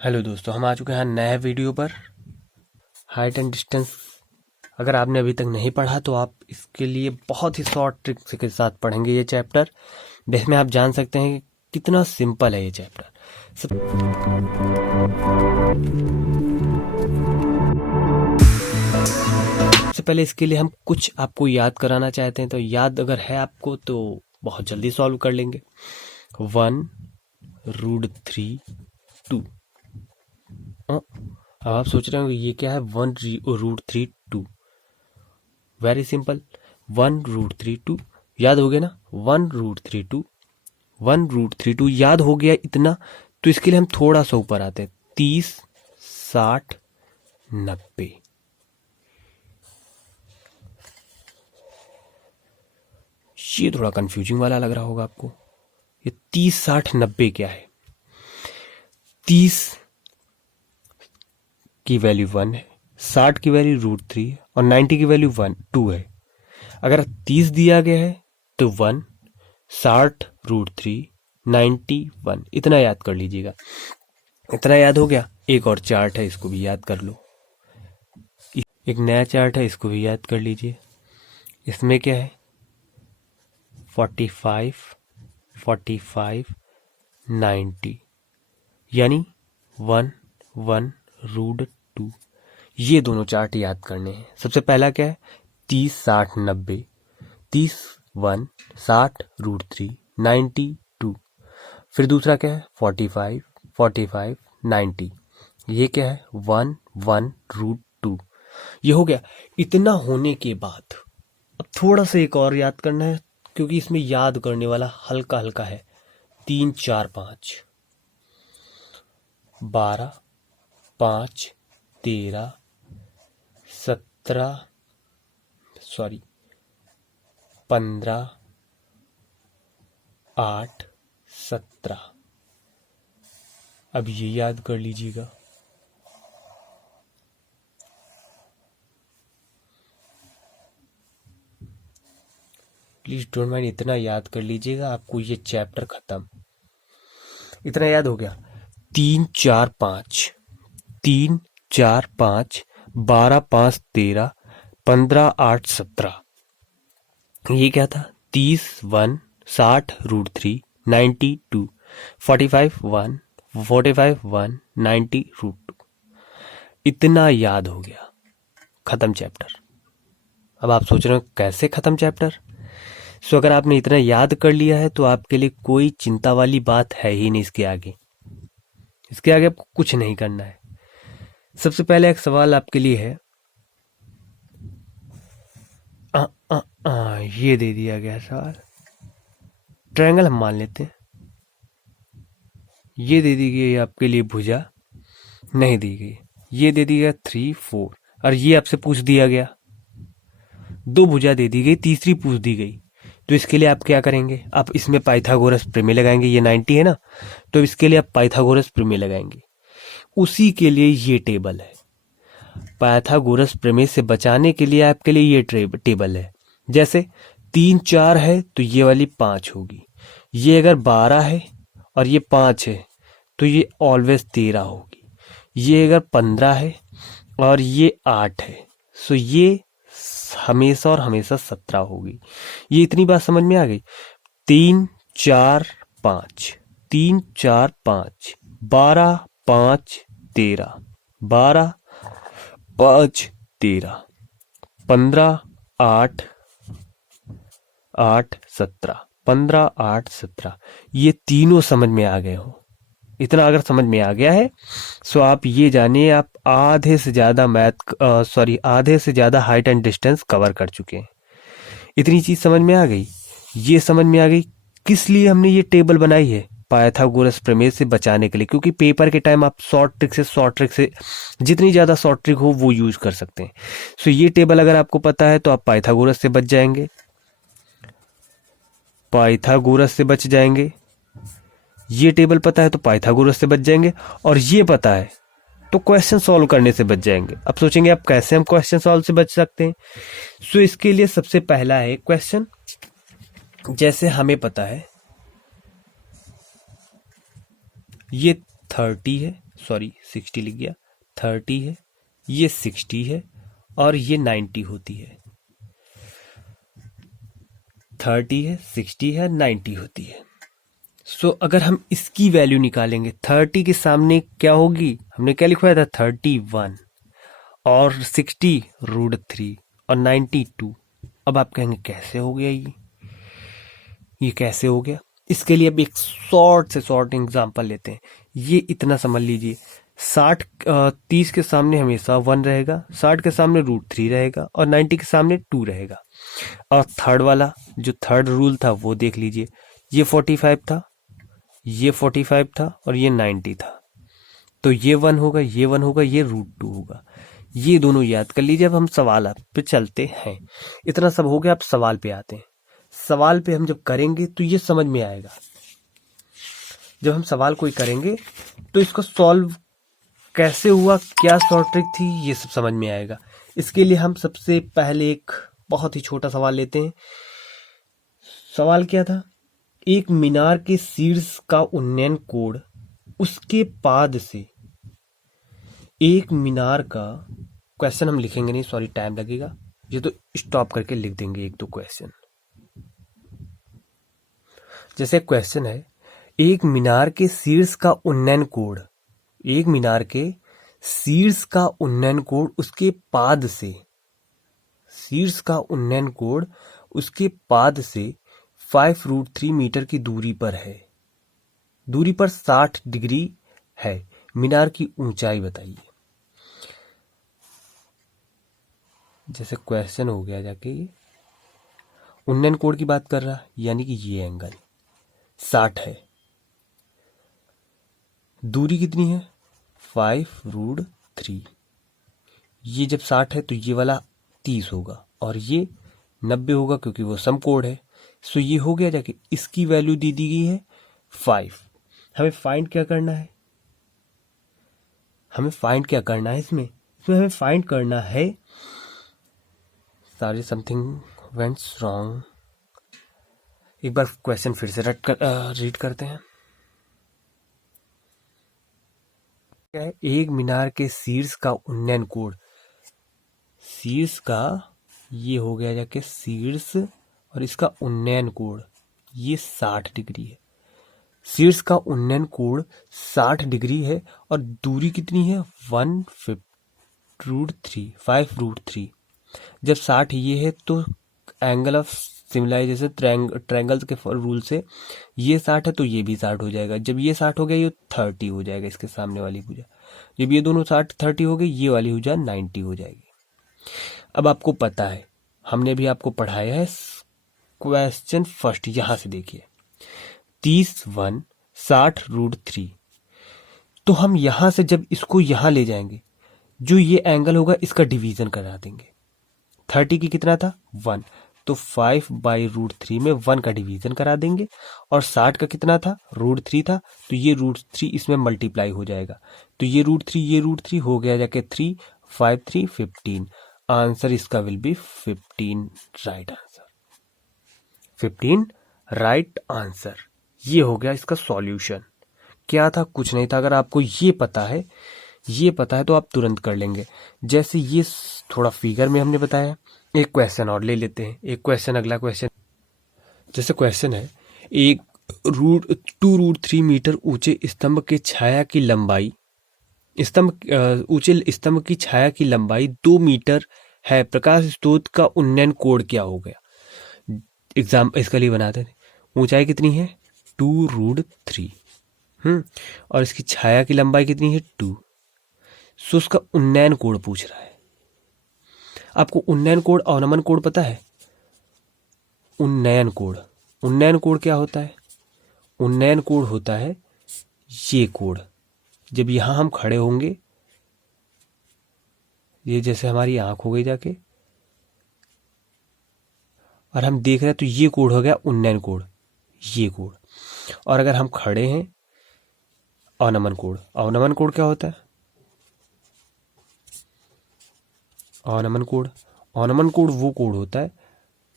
Hello दोस्तों, हम आ चुके हैं नए वीडियो पर। हाइट एंड डिस्टेंस अगर आपने अभी तक नहीं पढ़ा तो आप इसके लिए बहुत ही शॉर्ट ट्रिक्स के साथ पढ़ेंगे ये चैप्टर, जिसमें आप जान सकते हैं कि कितना सिंपल है ये चैप्टर। सबसे पहले इसके लिए हम कुछ आपको याद कराना चाहते हैं, तो याद अगर है आपको तो बहुत जल्दी सॉल्व कर लेंगे। 1√3(2). अब आप सोच रहे होंगे ये क्या है 1√3(2). वेरी सिंपल, 1√3(2) याद हो गया ना। 1√3(2), 1√3(2) याद हो गया इतना, तो इसके लिए हम थोड़ा सा ऊपर आते हैं। 30, 60, 90। ये थोड़ा कंफ्यूजिंग वाला लग रहा होगा आपको। ये 30, 60, 90 क्या है? 30 की वैल्यू 1 है, 60 की वैल्यू √3 है और 90 की वैल्यू 2 है। अगर 30 दिया गया है तो 1, 60 √3, 90 1, इतना याद कर लीजिएगा। इतना याद हो गया। एक और चार्ट है, इसको भी याद कर लो। एक नया चार्ट है, इसको भी याद कर लीजिए। इसमें क्या है 45, 45, 90, यानी 1, 1√2। ये दोनों चार्ट याद करने हैं। सबसे पहला क्या है 30, 60, 90। 30 1, 60 √3, 90 2। फिर दूसरा क्या है 45, 45, 90। ये क्या है 1, 1√2। ये हो गया। इतना होने के बाद अब थोड़ा सा एक और याद करना है, क्योंकि इसमें याद करने वाला हल्का हल्का है। 3, 4, 5, 12, 5, 13, 17, 15, 8, 17। अब ये याद कर लीजिएगा। प्लीज डोंट माइंड, इतना याद कर लीजिएगा, आपको ये चैप्टर खत्म। इतना याद हो गया। 3, 4, 5, 3, 4, 5, 12, 5, 13, 15, 8, 17। ये क्या था 30 1, 60 √3, 90 2, 45 1, 45 1, 90 √2। इतना याद हो गया, खत्म चैप्टर। अब आप सोच रहे हो कैसे खत्म चैप्टर? सो अगर आपने इतना याद कर लिया है तो आपके लिए कोई चिंता वाली बात है ही नहीं। इसके आगे आपको कुछ नहीं करना है। सबसे पहले एक सवाल आपके लिए है। ये दे दिया गया सवाल, ट्रायंगल हम मान लेते हैं। ये दे दी गई आपके लिए भुजा, नहीं दी गई। ये दे दिया 3, 4, और ये आपसे पूछ दिया गया। दो भुजा दे दी गई, तीसरी पूछ दी गई। तो इसके लिए आप क्या करेंगे? आप इसमें पाइथागोरस प्रमेय लगाएंगे। ये 90 है ना, तो इसके लिए आप पाइथागोरस प्रमेय लगाएंगे। उसी के लिए ये टेबल है। पाइथागोरस प्रमेय से बचाने के लिए आपके लिए ये टेबल है। जैसे 3, 4 है तो ये वाली 5 होगी। ये अगर 12 है और ये 5 है तो ये ऑलवेज 13 होगी। ये अगर 15 है और ये 8 है सो ये हमेशा और हमेशा 17 होगी। ये इतनी बात समझ में आ गई। 3, 4, 5, 3, 4, 5, 12, 5, 13, 12, 5, 13, 15, 8, 8, 17, 15, 8, 17। ये तीनों समझ में आ गए हो। इतना अगर समझ में आ गया है सो आप ये जानिए आप आधे से ज्यादा हाइट एंड डिस्टेंस कवर कर चुके हैं। इतनी चीज समझ में आ गई। ये समझ में आ गई किस लिए हमने ये टेबल बनाई है, पाइथागोरस प्रमेय से बचाने के लिए। क्योंकि पेपर के टाइम आप शॉर्ट ट्रिक से जितनी ज्यादा शॉर्ट ट्रिक हो वो यूज कर सकते हैं। सो ये टेबल अगर आपको पता है तो आप पाइथागोरस से बच जाएंगे, पाइथागोरस से बच जाएंगे। ये टेबल पता है तो पाइथागोरस से बच जाएंगे, और ये पता है तो क्वेश्चन सॉल्व करने से बच जाएंगे। अब सोचेंगे आप कैसे हम क्वेश्चन सॉल्व से बच सकते हैं। सो इसके लिए सबसे पहला है क्वेश्चन। जैसे हमें पता है ये 30 है, सॉरी 60 लिख गया, 30 है, ये 60 है और ये 90 होती है। 30 है, 60 है, 90 होती है। सो अगर हम इसकी वैल्यू निकालेंगे, 30 के सामने क्या होगी, हमने क्या लिखवाया था 31 और 60 √3 और 92। अब आप कहेंगे कैसे हो गया ये कैसे हो गया? इसके लिए अब एक शॉर्ट एग्जांपल लेते हैं। ये इतना समझ लीजिए, 30 के सामने हमेशा 1 रहेगा, 60 के सामने √3 रहेगा और 90 के सामने 2 रहेगा। और थर्ड वाला जो थर्ड रूल था वो देख लीजिए, ये 45 था, ये 45 था और ये 90 था, तो ये 1 होगा, ये 1 होगा, ये √2 होगा। ये दोनों याद कर लीजिए। अब हम सवाल पे चलते हैं। इतना सब हो गया, अब सवाल पे आते हैं। सवाल पे हम जब करेंगे तो ये समझ में आएगा। जब हम सवाल कोई करेंगे तो इसको सॉल्व कैसे हुआ, क्या शॉर्ट ट्रिक थी, ये सब समझ में आएगा। इसके लिए हम सबसे पहले एक बहुत ही छोटा सवाल लेते हैं। सवाल क्या था? एक मीनार के शीर्ष का उन्नयन कोण उसके पाद से, एक मीनार का, क्वेश्चन हम लिखेंगे नहीं, सॉरी टाइम लगेगा, ये तो स्टॉप करके लिख देंगे एक दो क्वेश्चन। जैसे क्वेश्चन है, एक मीनार के शीर्ष का उन्नयन कोण, एक मीनार के शीर्ष का उन्नयन कोण उसके पाद से, शीर्ष का उन्नयन कोण उसके पाद से 5√3 मीटर की दूरी पर है, दूरी पर 60 डिग्री है। मीनार की ऊंचाई बताइए। जैसे क्वेश्चन हो गया जाके, ये उन्नयन कोण की बात कर रहा, यानी कि ये एंगल 60 है, दूरी कितनी है 5√3। ये जब 60 है तो ये वाला 30 होगा और ये 90 होगा क्योंकि वो समकोण है। सो ये हो गया जाके, इसकी वैल्यू दी गई है 5। हमें फाइंड क्या करना है, हमें फाइंड क्या करना है इसमें हमें फाइंड करना है, सॉरी समथिंग वेंट्स रॉन्ग, एक बार क्वेश्चन फिर से रीड करते हैं। क्या है? एक मीनार के शीर्ष का उन्नयन कोण, शीर्ष का ये हो गया जाके शीर्ष और इसका उन्नयन कोण ये 60 डिग्री है। शीर्ष का उन्नयन कोण 60 डिग्री है और दूरी कितनी है 5√3। जब 60 ये है तो एंगल ऑफ सिमिलाइजेशन ट्रायंगल्स के रूल से ये 60 है तो ये भी 60 हो जाएगा। जब ये 60 हो गया ये 30 हो जाएगा, इसके सामने वाली भुजा। जब ये दोनों 60-30 हो गई, ये वाली भुजा 90 हो जाएगी। अब आपको पता है, हमने भी आपको पढ़ाया है क्वेश्चन फर्स्ट, यहां से देखिए 30 60√3। तो हम यहां से जब इसको यहां ले जाएंगे, जो ये एंगल होगा इसका डिवीजन करा देंगे। 30 की कितना था 1, तो 5/√3 में 1 का डिवीजन करा देंगे। और 60 का कितना था √3 था, तो ये √3 इसमें मल्टीप्लाई हो जाएगा। तो ये √3 हो गया जाके 3 5 3 15। आंसर इसका will be 15 right answer, 15 right answer. ये हो गया इसका सॉल्यूशन। क्या था? कुछ नहीं था। अगर आपको ये पता है तो आप तुरंत कर लेंगे। जैसे ये थोड़ा फिगर में हमने बताया। एक क्वेश्चन और ले लेते हैं, एक क्वेश्चन, अगला क्वेश्चन। जैसे क्वेश्चन है, एक 2√3 मीटर ऊंचे स्तंभ के छाया की लंबाई, ऊंचे स्तंभ की छाया की लंबाई 2 मीटर है, प्रकाश स्रोत का उन्नयन कोण क्या हो गया? एग्जाम इसके लिए बनाते थे। ऊंचाई कितनी है 2√3, और इसकी छाया की लंबाई कितनी है 2। सो उसका उन्नयन कोण पूछ रहा है। आपको उन्नयन कोण अवनमन कोण पता है? उन्नयन कोण क्या होता है? उन्नयन कोण होता है ये कोण। जब यहां हम खड़े होंगे, ये जैसे हमारी आंख हो गई जाके, और हम देख रहे हैं तो ये कोण हो गया उन्नयन कोण, ये कोण। और अगर हम खड़े हैं, अवनमन कोण। अवनमन कोण क्या होता है? अवनमन कोण वो कोण होता है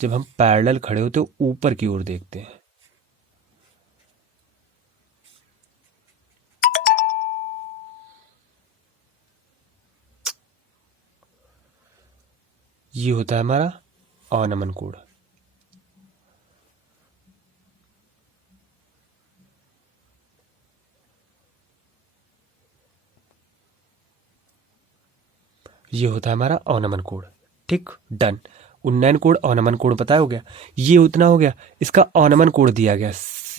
जब हम पैरेलल खड़े होते हैं, ऊपर की ओर देखते हैं। ये होता है हमारा ऑर्नामेंट कोड। ये होता है हमारा ऑर्नामेंट कोड। ठीक, डन। उन्नयन कोड ऑर्नामेंट कोड पता हो गया, ये उतना हो गया। इसका ऑर्नामेंट कोड दिया गया,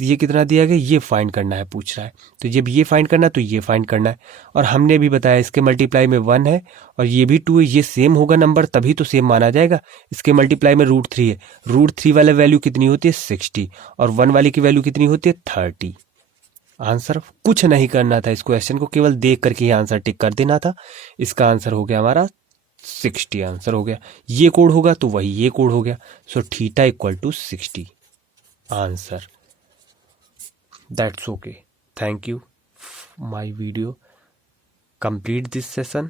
ये कितना दिया गया, ये फाइंड करना है पूछ रहा है। तो जब ये फाइंड करना है तो ये फाइंड करना है। और हमने भी बताया इसके मल्टीप्लाई में 1 है और ये भी 2 है, ये सेम होगा नंबर तभी तो सेम माना जाएगा। इसके मल्टीप्लाई में √3 है, √3 वाला वैल्यू कितनी होती है 60 और 1 वाले की वैल्यू कितनी होती है 30। आंसर कुछ नहीं करना था, इस क्वेश्चन को केवल देख करके ही आंसर टिक कर देना था। इसका आंसर हो गया हमारा 60 आंसर हो गया। ये कोड होगा तो वही ये कोड हो गया। So theta equal to 60 answer. That's okay. Thank you my video. Complete this session.